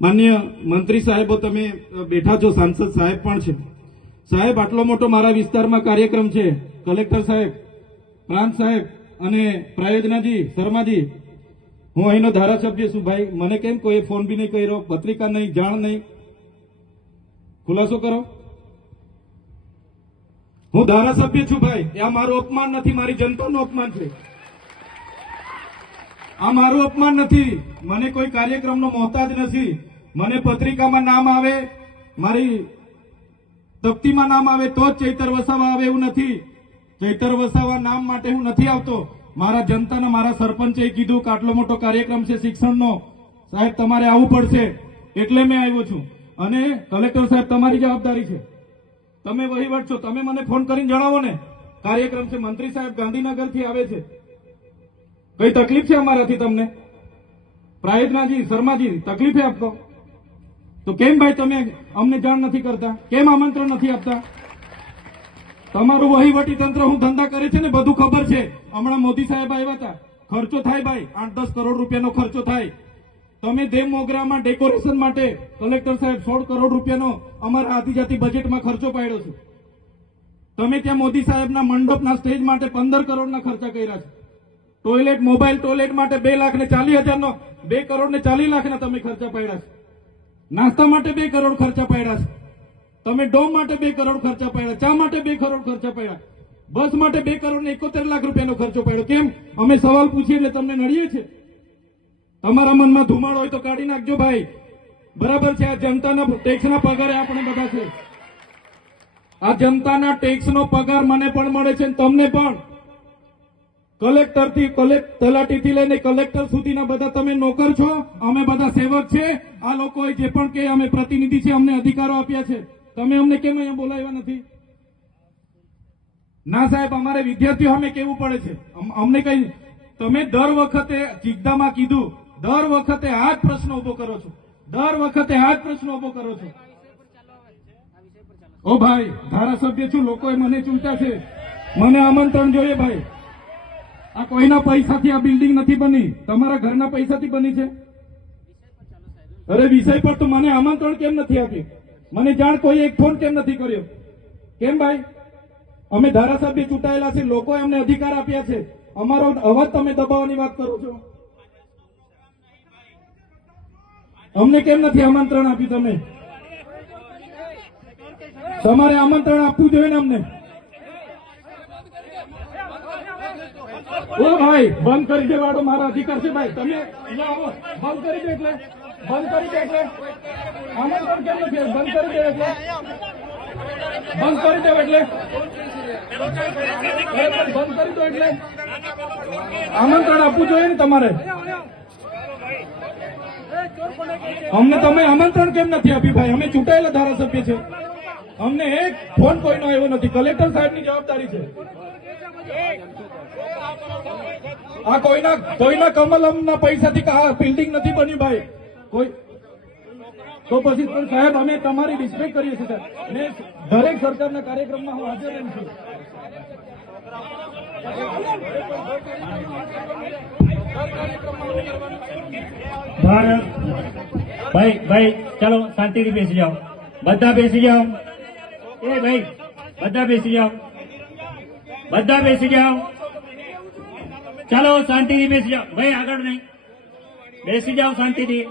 માન્ય મંત્રી સાહેબો તમે બેઠા છો, સાંસદ સાહેબ પણ છે. સાહેબ, આટલો મોટો મારા વિસ્તારમાં કાર્યક્રમ છે. કલેક્ટર સાહેબ, પ્રાંત સાહેબ અને પ્રાયોજનાજી, શર્માજી, હું અહીંનો ધારાસભ્ય છું ભાઈ. મને કેમ કોઈ ફોન બી નહીં કર્યો, પત્રિકા નહીં, જાણ નહીં? ખુલાસો કરો. હું ધારાસભ્ય છું ભાઈ. આ મારું અપમાન નથી, મારી જનતાનું અપમાન છે. આ મારું અપમાન નથી. મને કોઈ કાર્યક્રમનો મોહતાજ નથી. મને પત્રિકામાં નામ આવે, મારી તકતીમાં નામ આવે તો જ ચૈતર વસાવા આવે એવું નથી. ચૈતર વસાવા નામ માટે હું નથી આવતો. મારા જનતાના, મારા સરપંચે કીધું કે આટલો મોટો કાર્યક્રમ છે શિક્ષણનો, સાહેબ તમારે આવવું પડશે, એટલે મેં આવ્યો છું. અને કલેક્ટર સાહેબ, તમારી જવાબદારી છે, તમે વહીવટ છો, તમે મને ફોન કરીને જણાવો ને કાર્યક્રમ છે. મંત્રી સાહેબ ગાંધીનગરથી આવે છે, કઈ તકલીફ છે અમારાથી તમને? પ્રાયોજનાજી, શર્માજી, તકલીફ આપતો તો કેમ ભાઈ તમે અમને જાણ નથી કરતા? કેમ આમંત્રણ નથી આપતા? તમારું વહીવટી તંત્ર હું ધંધા કરે છે ને બધું ખબર છે. હમણાં મોદી સાહેબ આવ્યા હતા, ખર્ચો થાય ભાઈ, 8-10 કરોડ રૂપિયાનો ખર્ચો થાય. તમે દેવ મોગરામાં ડેકોરેશન માટે કલેક્ટર સાહેબ 16 કરોડ રૂપિયાનો અમારા આદિજાતિ બજેટમાં ખર્ચો પાડ્યો છે. તમે ત્યાં મોદી સાહેબના મંડપના સ્ટેજ માટે 15 કરોડના ખર્ચા કર્યા છે. ટોયલેટ, મોબાઈલ ટોયલેટ માટે 2,40,000નો 2 કરોડ ને 40 લાખના તમે ખર્ચા પાડ્યા છે. નાસ્તા માટે 2 કરોડ ખર્ચા પાડ્યા છે. તમે ડોમ માટે 2 કરોડ ખર્ચા પાડ્યા, ચા માટે 2 કરોડ ખર્ચા પાડ્યા, બસ માટે 2 કરોડ ને 71 લાખ રૂપિયાનો ખર્ચો પાડ્યો. કેમ? અમે સવાલ પૂછીએ એટલે તમને નડીએ છે? તમારા મનમાં ધુમાડો હોય તો કાઢી નાખજો ભાઈ. બરાબર છે, આ જનતાના ટેક્સના પગારે આપણે બધા છે. આ જનતાના ટેક્સનો પગાર મને પણ મળે છે, તમને પણ. કલેક્ટરથી તલાટીથી લઈને કલેક્ટર સુધીના બધા તમે નોકર છો, અમે બધા સેવક છે. આ લોકોએ જે પણ કે અમે પ્રતિનિધિ છે, અમને અધિકારો આપ્યા છે. તમે અમને કેમ અહીંયા બોલાવ્યા નથી? ના સાહેબ, અમારે વિદ્યાર્થીઓ અમે કેવું પડે છે. અમને કઈ, તમે દર વખતે ચિકદામાં કીધું, દર વખતે આ જ પ્રશ્ન ઉભો કરો છો, દર વખતે આ જ પ્રશ્ન ઉભો કરો છો. ઓ ભાઈ, ધારાસભ્ય છું, લોકોએ મને ચૂંટ્યા છે, મને આમંત્રણ જોઈએ ભાઈ. આ કોઈના પૈસાથી આ બિલ્ડિંગ નથી બની, તમારા ઘરના પૈસાથી બની છે. અરે વિષય પર તો મને આમંત્રણ કેમ નથી આપ્યું? મને જાણ કોઈ એક ફોન કેમ નથી કર્યો? કેમ ભાઈ? અમે ધારાસભ્ય ચૂંટાયેલા છે, લોકોએ અમને અધિકાર આપ્યા છે, અમારો અવાજ તમે દબાવવાની વાત કરો છો. અમને કેમ નથી આમંત્રણ આપ્યું? તમે તમારે આમંત્રણ આપવું જોઈએ ને અમને. ઓ ભાઈ, બંધ કરી દેવાડો, મારા અધિકાર છે ભાઈ. તમે આવો, બંધ કરી દે એટલે, બંધ કરી દે એટલે આમંત્રણ કેમ નથી? બંધ કરી દે એટલે, બંધ કરી દો એટલે, બંધ કરી દો એટલે આમંત્રણ આપવું જોઈએ ને તમારે. અમને તમે આમંત્રણ કેમ નથી આપ્યું ભાઈ? અમે ચૂંટાયેલા ધારાસભ્ય છે, અમને એક ફોન કોઈનો આવ્યો નથી. કલેક્ટર સાહેબની જવાબદારી છે. આ કોઈના કમલમના પૈસાથી આ બિલ્ડિંગ નથી બની ભાઈ. કોઈ તો પછી પણ સાહેબ, અમે તમારી રિસ્પેક્ટ કરીએ છીએ સાહેબ, ને દરેક સરકારના કાર્યક્રમમાં હું હાજર રહું છું. ભારત ભાઈ, ચાલો શાંતિથી બેસી જાઓ, બધા બેસી જાઓ. એ ભાઈ, બધા બેસી જાઓ, બધા બેસી જાઓ. ચાલો શાંતિથી બેસી જાઓ ભાઈ, આગળ નહીં, બેસી જાઓ શાંતિથી.